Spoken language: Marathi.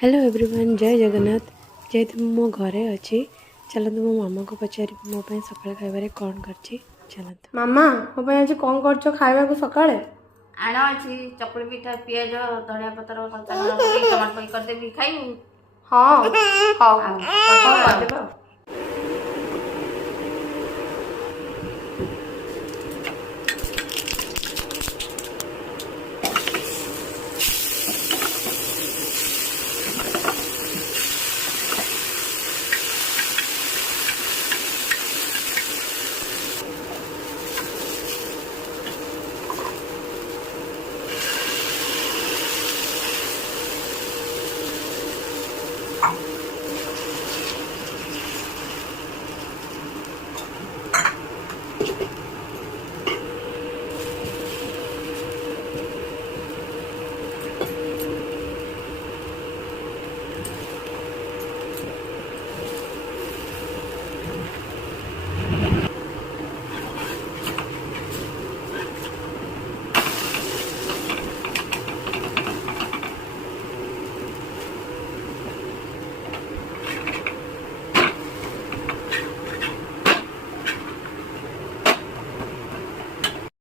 हेलो एवरीवन जय जगन्नाथ। जेहेतु मो घरे अच्छी चलतु मो मामा को पचारि मो सकाल खाइबार कौन करछि। चलतु मामा मो आज कौन कर खाइबा को सकाळे आण अच्छी चकुली पिठा पियाज धनिया पत्र कंचा टमाटो करदेवी खाइबू। हाँ हाँ करदेबा